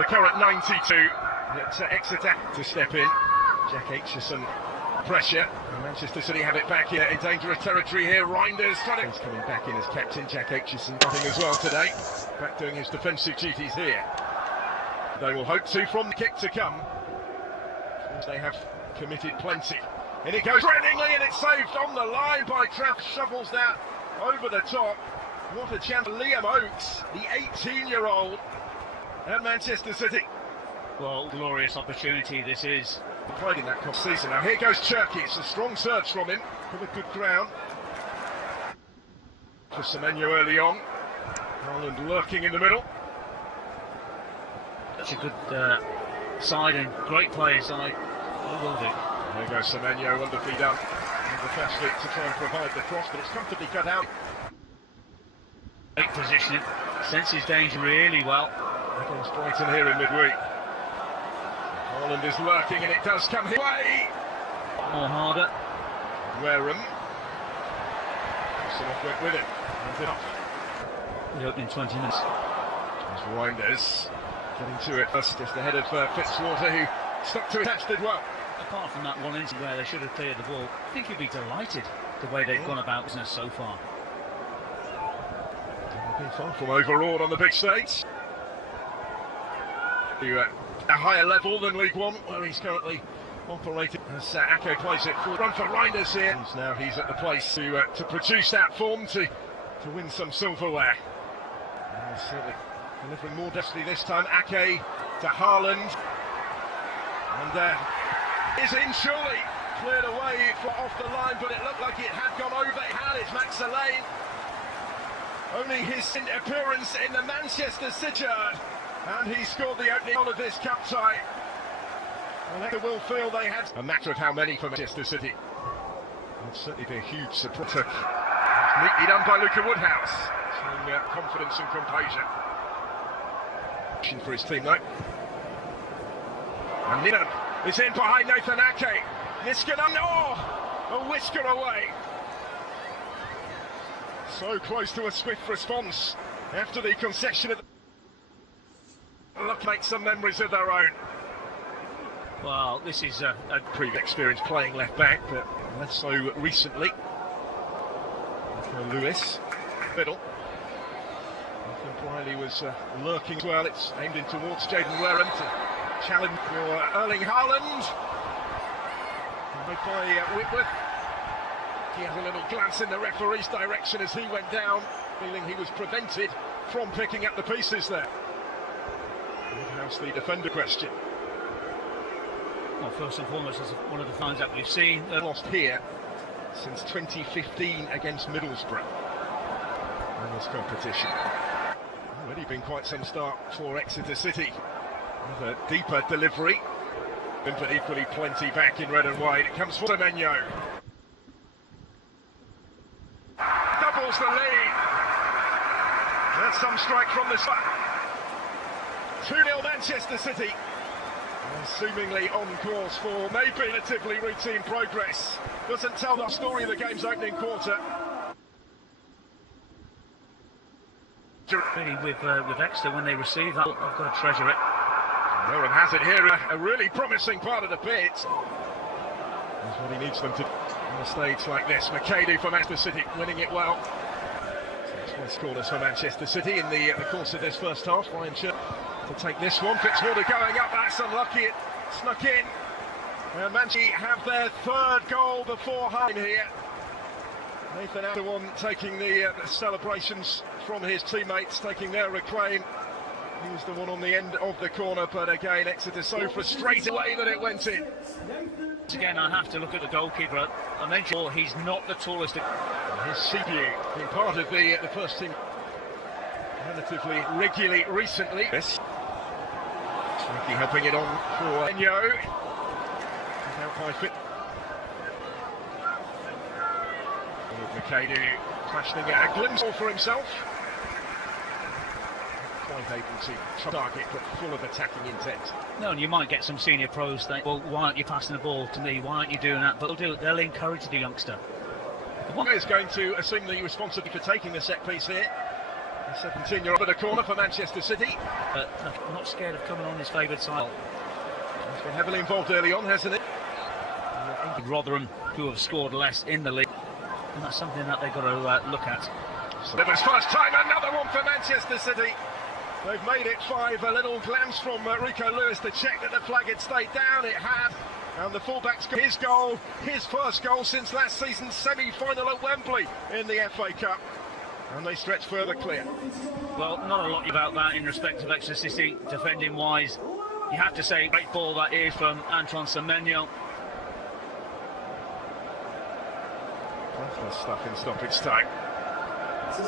the current 92. It's Exeter to step in. Jack Aitchison pressure. Manchester City have it back here in dangerous territory here. Reinders trying to... He's coming back in as captain. Jack Aitchison nothing as well today. Back doing his defensive duties here. They will hope to from the kick to come. They have committed plenty. And it goes threateningly and it's saved on the line by Traff. Shovels that over the top. What a chance. Liam Oakes, the 18-year-old at Manchester City. Well, glorious opportunity this is. Played in that season. Now here goes Cherky. It's a strong surge from him. With a good ground. For Semenyo early on. Haaland lurking in the middle. Such a good side and great player side. Will do. There goes Semenyo, wonderfully done. And the fast feet to try and provide the cross, but it's comfortably cut out. Great positioning. Senses danger really well. Against Brighton here in midweek. Haaland is lurking and it does come his way. More harder. Wareham. Someone went with it. The opening 20 minutes. There's Reinders getting to it first, just ahead of Fitzwater, who stuck to it. That's did well. Apart from that one incident where they should have cleared the ball, I think you'd be delighted the way they've gone about business so far. They've been far from overawed on the big stage. To a higher level than League One, where he's currently operating. As Ako plays it for run for Reinders here. And now he's at the place to produce that form to win some silverware. And certainly delivering more destiny this time. Ake to Haaland. And is in surely. Cleared away off the line, but it looked like it had gone over. It had. It's Max Alain. Only his appearance in the Manchester City shirt. And he scored the opening goal of this cup tie. Well, they will feel they had a matter of how many for Manchester City. It'll certainly be a huge surprise. Neatly done by Luca Woodhouse, showing confidence and composure. For his team though. And Nina is in behind Nathan Ake. Niskanen, a whisker away. So close to a swift response after the concession of the... Look, make some memories of their own. Well, this is a previous experience playing left back, but less so recently. Lewis, middle. Nathan Briley was lurking as well. It's aimed in towards Jaden Wareham to challenge for Erling Haaland. By Whitworth. He has a little glance in the referee's direction as he went down, feeling he was prevented from picking up the pieces there. How's the defender question? Well, first and foremost, as one of the fans that we've seen. Lost here since 2015 against Middlesbrough in this competition. Already been quite some start for Exeter City. With a deeper delivery. But equally plenty back in red and white. It comes for Semenyo. Doubles the lead. That's some strike from the spot. 2-0 Manchester City. And seemingly on course for maybe relatively routine progress. Doesn't tell the story of the game's opening quarter. Really with Exeter, when they receive that, I've got to treasure it. Wareham has it here, a really promising part of the pitch. That's what he needs them to do on a stage like this. McAdoo for Manchester City, winning it well. That's corners for Manchester City in the course of this first half. Ryan Church to take this one. Fitzwater going up, that's unlucky, it snuck in. And Manchester have their third goal before half here. Nathan Anderson taking the celebrations from his teammates, taking their acclaim. He was the one on the end of the corner, but again, Exeter so frustrated away that it went in. Again, I have to look at the goalkeeper. I mentioned he's not the tallest. His debut, being part of the first team relatively regularly recently. Yes. Swanky helping it on for Enyo. He's out by Fit. McAdoo flashing a glimpse for himself. Quite able to target, but full of attacking intent. No, and you might get some senior pros think, well, why aren't you passing the ball to me? Why aren't you doing that? But they'll encourage the youngster. One is going to assume the responsibility for taking the set piece here. The 17-year-old at the corner for Manchester City. But not scared of coming on his favoured side. He's been heavily involved early on, hasn't he? Rotherham, who have scored less in the league, and that's something that they've got to look at. So it was first time, another one for Manchester City. They've made it 5. A little glance from Rico Lewis to check that the flag had stayed down. It had. And the fullback's got his goal, his first goal since last season's semi-final at Wembley in the FA Cup. And they stretch further clear. Well, not a lot about that in respect of Exeter City, defending-wise. You have to say, great ball that is from Antoine Semenyo. Breathless stuff in stoppage time. As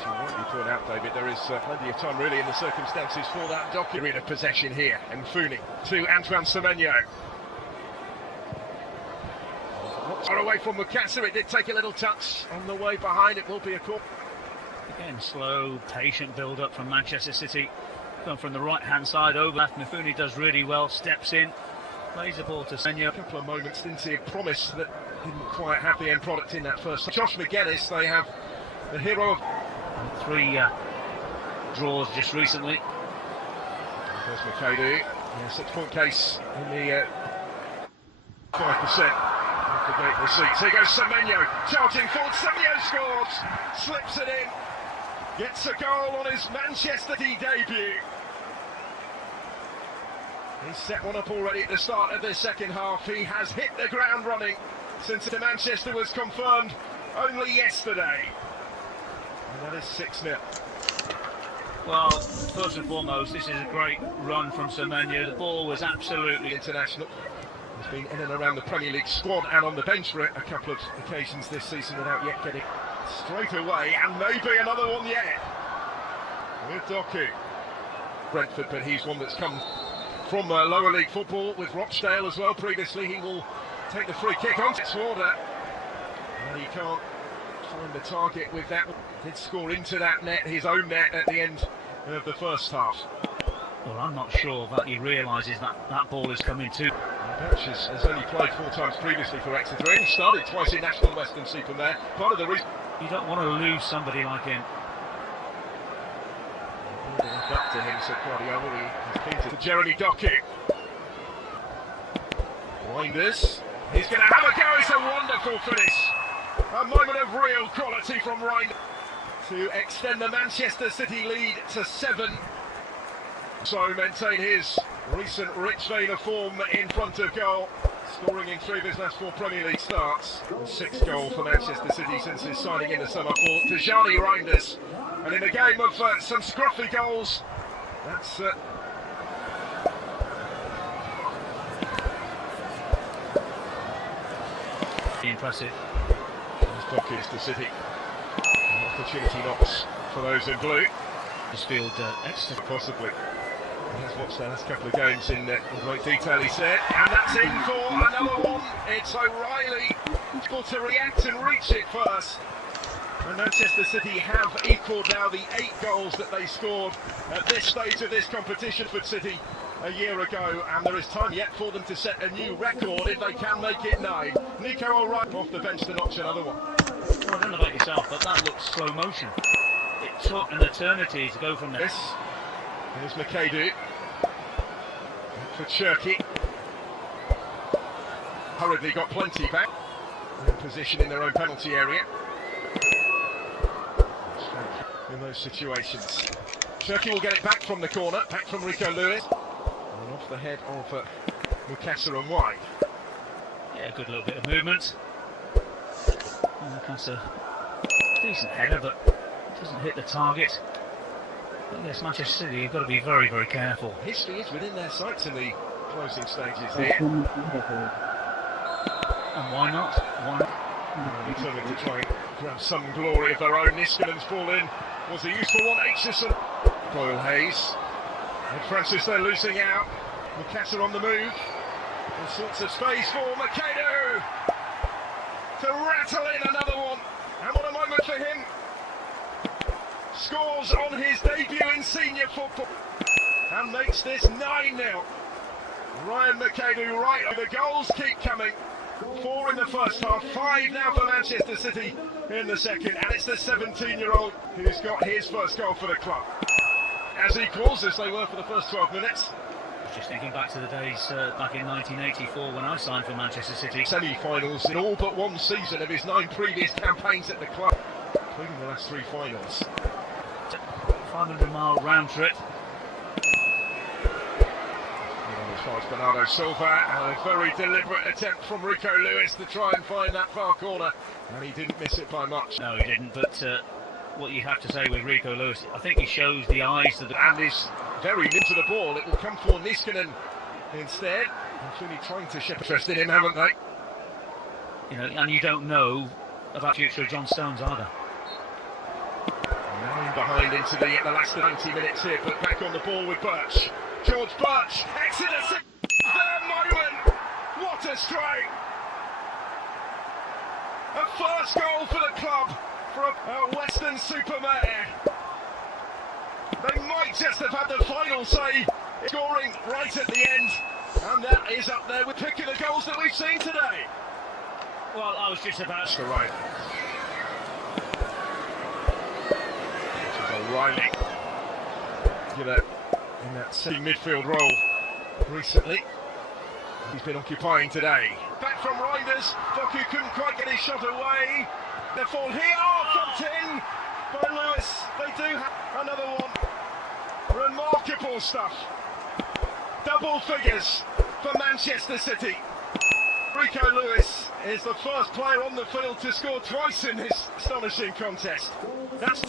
you rightly point out, David, there is plenty of time really in the circumstances for that document of possession here. And Funi to Antoine Semenyo. Not far away from Mukasa, it did take a little touch on the way behind. It will be a corner. Again, slow, patient build-up from Manchester City. Going from the right-hand side over. Mifuni does really well, steps in, plays the ball to Semenyo. A couple of moments, didn't see a promise that didn't quite have the end product in that first. Josh McGuinness, they have the hero of 3 draws just recently. There's McAdoo, 6-point case in the 5%. The gate receipts. Here goes Semenyo, charging forward. Semenyo scores, slips it in, gets a goal on his Manchester City debut. He's set one up already at the start of the second half. He has hit the ground running since the Manchester was confirmed only yesterday. And that is 6-0. Well, first and foremost, this is a great run from Semenyo. The ball was absolutely International. He's been in and around the Premier League squad and on the bench for a couple of occasions this season without yet getting straight away, and maybe another one yet with Doku. Brentford, but he's one that's come from lower league football with Rochdale as well previously. He will take the free kick on Sworder, and he can't find the target with that. Did score into that net, his own net, at the end of the first half. Well, I'm not sure that he realises that that ball is coming too. Batch has only played 4 times previously for Exeter. He started twice in National Western Super there. Part of the reason you don't want to lose somebody like him. Up to him, said Guardiola. He has painted to Jeremy Doku. Reinders. He's going to have a go. It's a wonderful finish. A moment of real quality from Reinders to extend the Manchester City lead to 7. So maintain his recent rich vein of form in front of goal, scoring in 3 of his last 4 Premier League starts. The 6th goal for Manchester City since his signing in the summer for Tijani Reinders. And in a game of some scruffy goals, that's impressive. as Dockins to City. An opportunity knocks for those in blue. This field Exeter Possibly. He has watched the last couple of games in great detail, he said. And that's in for another one. It's O'Reilly able to react and reach it first. And Manchester City have equalled now the 8 goals that they scored at this stage of this competition for City a year ago, and there is time yet for them to set a new record if they can make it 9. Nico O'Reilly off the bench to notch another one. Well, I don't know about yourself, but that looks slow motion. It took an eternity to go from there. Here's McAdoo for Cherky. Hurriedly got plenty back in position in their own penalty area. In those situations, Cherky will get it back from the corner, back from Rico Lewis, and off the head of Mukasa and wide. Yeah, good little bit of movement. Mukasa, decent header, but doesn't hit the target. But yes, Manchester City, you've got to be very, very careful. History is within their sights in the closing stages here. And why not? Why not? Determined to try and grab some glory of their own. Niskanen's ball in was a useful one. Aitchison, Doyle Hayes, and Francis they're losing out. Mukasa on the move. All sorts of space for McAdoo to rattle in another one. And what a moment for him. Scores on his debut in senior football and makes this 9-0. Ryan McAdoo right. The goals keep coming. 4 in the first half, 5 now for Manchester City in the second, and it's the 17-year-old who's got his first goal for the club. As equals as they were for the first 12 minutes. Just thinking back to the days back in 1984 when I signed for Manchester City. Semi-finals in all but one season of his 9 previous campaigns at the club, including the last 3 finals. 500-mile round trip. As far as Bernardo Silva, and a very deliberate attempt from Rico Lewis to try and find that far corner, and he didn't miss it by much. No, he didn't, but what you have to say with Rico Lewis, I think he shows the eyes to the... And is very into the ball. It will come for Niskanen instead. Actually trying to shepherd interest in him, haven't they? You know, and you don't know about the future of John Stones either. 9 behind into the last 90 minutes here, but back on the ball with Birch. George Birch, Exodus, their moment! What a strike! A first goal for the club from a Western supermare. They might just have had the final say, scoring right at the end, and that is up there with picking the goals that we've seen today. Well, I was just about... That's the right. O'Reilly, you know, in that same midfield role recently. He's been occupying today. Back from Reinders, Doku couldn't quite get his shot away. The fall here, thumped in by Lewis. They do have another one. Remarkable stuff. Double figures for Manchester City. Rico Lewis is the first player on the field to score twice in this astonishing contest. That's